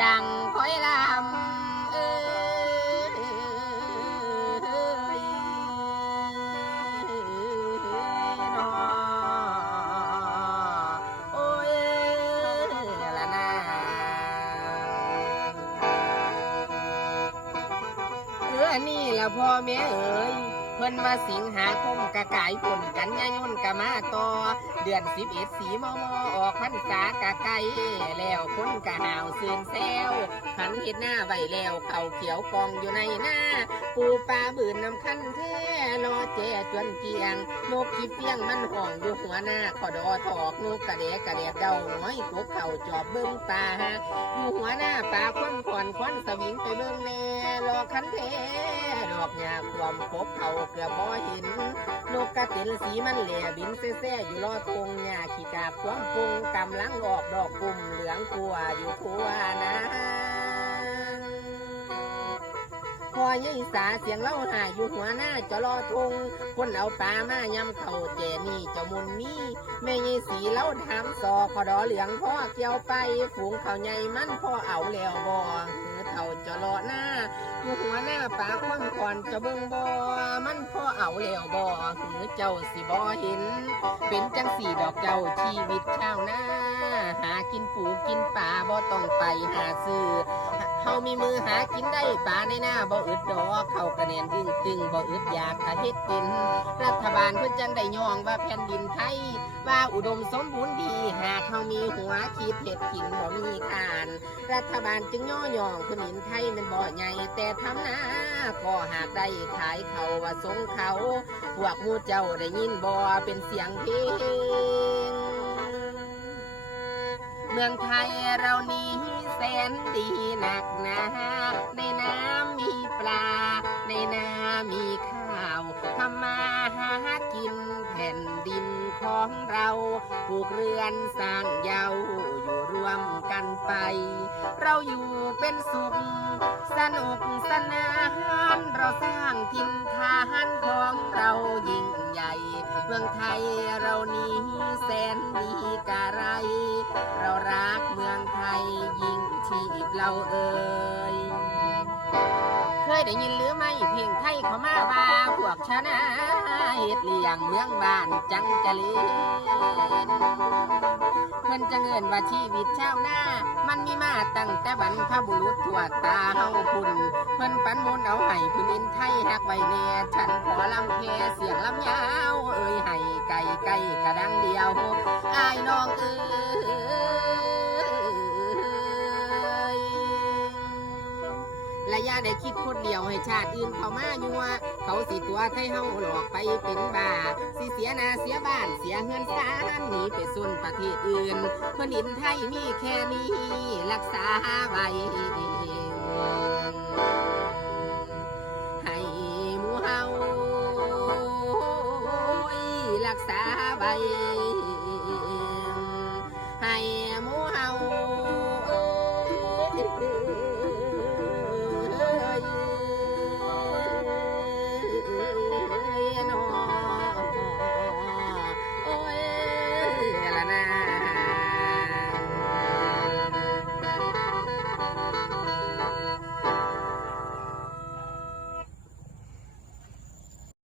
จังคอยลำเอ้ยนอโอ้ยละนาเออนี่ละพ่อแม่เอ๋ย เพิ่นว่าสิงหาคมกะกายฝนกันยายนกะมาต่อ เดือนสิบเอ็ดสีมอมอออกพรรษากะไกลแล้วคนกะหาวซื่นแซวขันเห็ดหน้าใบแล้วเข่าเขียวกองอยู่ในหน้า ปูปลาบืนน้ำคันแท้รอแจจวนเกียงนกขีเฟียงมันห้องอยู่หัวหน้าขอดอถอกนกกระแดกกระแดบเดาน้อยกบเข่าจอบเบิ้งปลาอยู่หัวหน้าปลาควันขอนควันสวิงไปเบิ้งแน่รอคันแท้ดอกหญ้าความพบเข่าเกือบบ่เห็น นกกระตินสีมันเหล่บินแซ่ๆอยู่รอทงหญ้าขี้กาบความปุงกำลังออกดอกปุ่มเหลืองกลัวอยู่ทั่วนะ พอยิ่งสาเสียงเล่าหายอยู่หัวหน้าจะรอทงคนเอาปลามายำเข่าเจนี่จะมุนนี่แม่ยี่สีเล่าถามสอขอดอเหลืองพ่อเกี่ยวไปฝูงเขาใหญ่มันพ่อเอาแล้วบ่หือเท่าจะรอหน้าอยู่หัวหน้าปากคนก่อนจะเบิ่งบ่มันพ่อเอาแล้วบ่หือเจ้าสิบ่เห็น เป็นจังสี่ดอกเจ้าชีวิตชาวนาหากินปูกินป่าบ่ต้องไปหาซื้อ เฮามีมือหากินได้ป่าในหน้าบ่อึดดอกเขากระแนนอึ้งตึงบ่อึดอยากถ้าเฮ็ดเป็นรัฐบาลเพิ่นจังได้ย่องว่าแผ่นดินไทย ว่าอุดมสมบูรณ์ดี หากเฮามีหัวคิดเฮ็ดกินบ่มีคาน รัฐบาลจึงย่อย่องพื้นดินไทยมันบ่ใหญ่แต่ทำนาก็หากได้ขายเขาว่าสงเขาพวกมูเจ้าได้ยินบ่เป็นเสียงเพลง เมืองไทยเรานี้แสนดีหนักหนาในน้ำมีปลา ในนามีข้าวทำมาหากินแผ่นดินของเราปลูกเรือนสร้างเยาอยู่รวมกันไป เราอยู่เป็นสุข สนุกสนาน เราสร้างทินฐานของ แสนดีกะไร เรารักเมืองไทยยิ่งชีพเราเอ่ย ยได้ยินหรือไม่เพลงไทยเขามาว่าพวกชนะเฮ็ดเลี้ยงเมืองบ้านจังจะลีเพิ่นจะเงินว่าชีวิตชาวนา มันมีมาตั้งแต่บรรพบุรุษทั่วตาเฮาพุ่นเพิ่นปันมนเอาให้พื้นดินไทยหักไว้แน่ฉันขอลำเพเสียงลำยาว เอ่ยให้ไก่ไก่กระดังเดียวอายน้องเอ้ย และย่าได้คิดคนเดียวให้ชาติอื่นเขามายัวเขาสิตัวไทยเฮาหลอกไปเป็นบ้าสิเสียนาเสียบ้านเสียเงินสานหนีไปสุนประเทศอื่นเพื่อนดินไทยมีแค่นี้รักษาไว้ให้หมูเฮารักษาไว้